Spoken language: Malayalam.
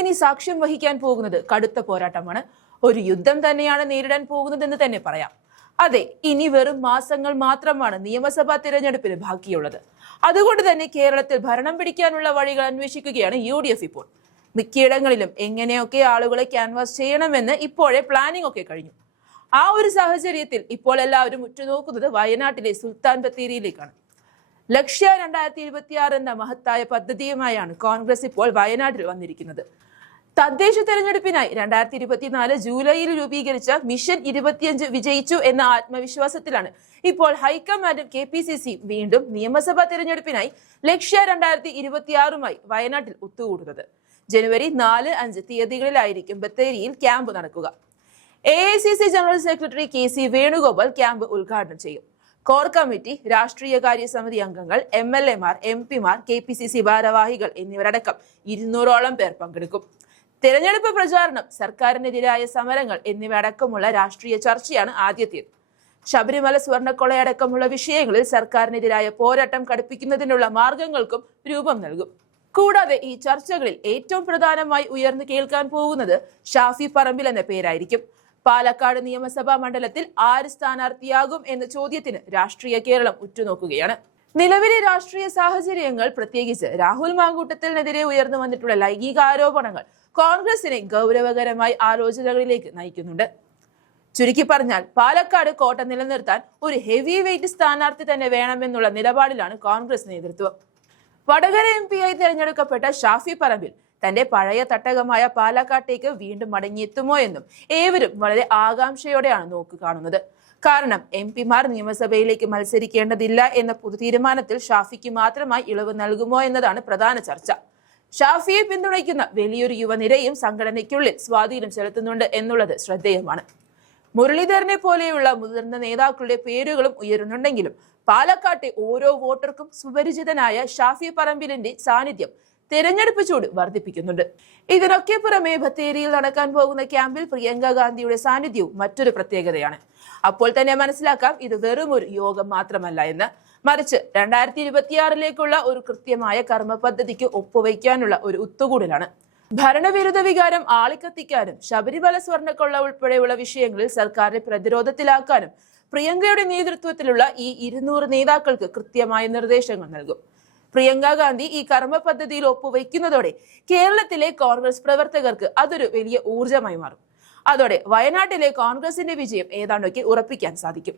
ഇനി സാക്ഷ്യം വഹിക്കാൻ പോകുന്നത് കടുത്ത പോരാട്ടമാണ്. ഒരു യുദ്ധം തന്നെയാണ് നേരിടാൻ പോകുന്നതെന്ന് തന്നെ പറയാം. അതെ ഇനി വെറും മാസങ്ങൾ മാത്രമാണ് നിയമസഭാ തിരഞ്ഞെടുപ്പിന് ബാക്കിയുള്ളത്. അതുകൊണ്ട് തന്നെ കേരളത്തിൽ ഭരണം പിടിക്കാനുള്ള വഴികൾ അന്വേഷിക്കുകയാണ് യു ഡി എഫ് ഇപ്പോൾ. മിക്കയിടങ്ങളിലും എങ്ങനെയൊക്കെ ആളുകളെ ക്യാൻവാസ് ചെയ്യണമെന്ന് ഇപ്പോഴേ പ്ലാനിംഗ് ഒക്കെ കഴിഞ്ഞു. ആ ഒരു സാഹചര്യത്തിൽ ഇപ്പോൾ എല്ലാവരും ഉറ്റുനോക്കുന്നത് വയനാട്ടിലെ സുൽത്താൻ ബത്തേരിയിലേക്കാണ്. ലക്ഷ്യ രണ്ടായിരത്തി ഇരുപത്തിയാറ് എന്ന മഹത്തായ പദ്ധതിയുമായാണ് കോൺഗ്രസ് ഇപ്പോൾ വയനാട്ടിൽ വന്നിരിക്കുന്നത്. തദ്ദേശ തെരഞ്ഞെടുപ്പിനായി രണ്ടായിരത്തി ഇരുപത്തിനാല് ജൂലൈയിൽ രൂപീകരിച്ച മിഷൻ ഇരുപത്തിയഞ്ച് വിജയിച്ചു എന്ന ആത്മവിശ്വാസത്തിലാണ് ഇപ്പോൾ ഹൈക്കമാൻഡും കെ പി സി സി വീണ്ടും നിയമസഭാ തെരഞ്ഞെടുപ്പിനായി ലക്ഷ്യ രണ്ടായിരത്തി ഇരുപത്തിയാറുമായി വയനാട്ടിൽ ഒത്തുകൂടുന്നത്. ജനുവരി നാല് അഞ്ച് തീയതികളിലായിരിക്കും ബത്തേരിയിൽ ക്യാമ്പ് നടക്കുക. A I C C general secretary K C Venugopal camp ഉദ്ഘാടനം ചെയ്യും. കോർ കമ്മിറ്റി രാഷ്ട്രീയകാര്യ സമിതി അംഗങ്ങൾ എം എൽ എമാർ എം പിമാർ കെ പി സി സി ഭാരവാഹികൾ എന്നിവരടക്കം ഇരുന്നൂറോളം പേർ പങ്കെടുക്കും. തെരഞ്ഞെടുപ്പ് പ്രചാരണം സർക്കാരിനെതിരായ സമരങ്ങൾ എന്നിവ അടക്കമുള്ള രാഷ്ട്രീയ ചർച്ചയാണ് ആദ്യത്തേത്. ശബരിമല സ്വർണക്കൊളയടക്കമുള്ള വിഷയങ്ങളിൽ സർക്കാരിനെതിരായ പോരാട്ടം കടുപ്പിക്കുന്നതിനുള്ള മാർഗങ്ങൾക്കും രൂപം നൽകും. കൂടാതെ ഈ ചർച്ചകളിൽ ഏറ്റവും പ്രധാനമായി ഉയർന്നു കേൾക്കാൻ പോകുന്നത് ഷാഫി പറമ്പിൽ എന്ന പേരായിരിക്കും. പാലക്കാട് നിയമസഭാ മണ്ഡലത്തിൽ ആര് സ്ഥാനാർത്ഥിയാകും എന്ന ചോദ്യത്തിന് രാഷ്ട്രീയ കേരളം ഉറ്റുനോക്കുകയാണ്. നിലവിലെ രാഷ്ട്രീയ സാഹചര്യങ്ങൾ പ്രത്യേകിച്ച് രാഹുൽ മാങ്കൂട്ടത്തിനെതിരെ ഉയർന്നു വന്നിട്ടുള്ള ലൈംഗിക ആരോപണങ്ങൾ കോൺഗ്രസിനെ ഗൗരവകരമായി ആലോചനകളിലേക്ക് നയിക്കുന്നുണ്ട്. ചുരുക്കി പറഞ്ഞാൽ പാലക്കാട് കോട്ട നിലനിർത്താൻ ഒരു ഹെവി വെയിറ്റ് സ്ഥാനാർത്ഥി തന്നെ വേണമെന്നുള്ള നിലപാടിലാണ് കോൺഗ്രസ് നേതൃത്വം. വടകര എം ആയി തെരഞ്ഞെടുക്കപ്പെട്ട ഷാഫി പറമ്പിൽ തന്റെ പഴയ തട്ടകമായ പാലക്കാട്ടേക്ക് വീണ്ടും മടങ്ങിയെത്തുമോ എന്നും ഏവരും വളരെ ആകാംക്ഷയോടെയാണ് നോക്കിക്കാണുന്നത് കാരണം എം പിമാർ നിയമസഭയിലേക്ക് മത്സരിക്കേണ്ടതില്ല എന്ന പൊതു തീരുമാനത്തിൽ ഷാഫിക്ക് മാത്രമായി ഇളവ് നൽകുമോ എന്നതാണ് പ്രധാന ചർച്ച. ഷാഫിയെ പിന്തുണയ്ക്കുന്ന വലിയൊരു യുവനിരയും സംഘടനയ്ക്കുള്ളിൽ സ്വാധീനം ചെലുത്തുന്നുണ്ട് എന്നുള്ളത് ശ്രദ്ധേയമാണ്. മുരളീധരനെ പോലെയുള്ള മുതിർന്ന നേതാക്കളുടെ പേരുകളും ഉയരുന്നുണ്ടെങ്കിലും പാലക്കാട്ടെ ഓരോ വോട്ടർക്കും സുപരിചിതനായ ഷാഫി പറമ്പിലിന്റെ സാന്നിധ്യം തെരഞ്ഞെടുപ്പ് ചൂട് വർദ്ധിപ്പിക്കുന്നുണ്ട്. ഇതിനൊക്കെ പുറമെ ബത്തേരിയിൽ നടക്കാൻ പോകുന്ന ക്യാമ്പിൽ പ്രിയങ്ക ഗാന്ധിയുടെ സാന്നിധ്യവും മറ്റൊരു പ്രത്യേകതയാണ്. അപ്പോൾ തന്നെ മനസ്സിലാക്കാം ഇത് വെറും ഒരു യോഗം മാത്രമല്ല എന്ന്. മറിച്ച് രണ്ടായിരത്തി ഇരുപത്തിയാറിലേക്കുള്ള ഒരു കൃത്യമായ കർമ്മ പദ്ധതിക്ക് ഒപ്പുവയ്ക്കാനുള്ള ഒരു ഒത്തുകൂടലാണ്. ഭരണവിരുദ്ധ വികാരം ആളിക്കത്തിക്കാനും ശബരിമല സ്വർണക്കൊള്ള ഉൾപ്പെടെയുള്ള വിഷയങ്ങളിൽ സർക്കാരിനെ പ്രതിരോധത്തിലാക്കാനും പ്രിയങ്കയുടെ നേതൃത്വത്തിലുള്ള ഈ ഇരുന്നൂറ് നേതാക്കൾക്ക് കൃത്യമായ നിർദ്ദേശങ്ങൾ നൽകും. പ്രിയങ്ക ഗാന്ധി ഈ കർമ്മ പദ്ധതിയിൽ ഒപ്പുവയ്ക്കുന്നതോടെ കേരളത്തിലെ കോൺഗ്രസ് പ്രവർത്തകർക്ക് അതൊരു വലിയ ഊർജമായി മാറും. അതോടെ വയനാട്ടിലെ കോൺഗ്രസിന്റെ വിജയം ഏതാണ്ടൊക്കെ ഉറപ്പിക്കാൻ സാധിക്കും.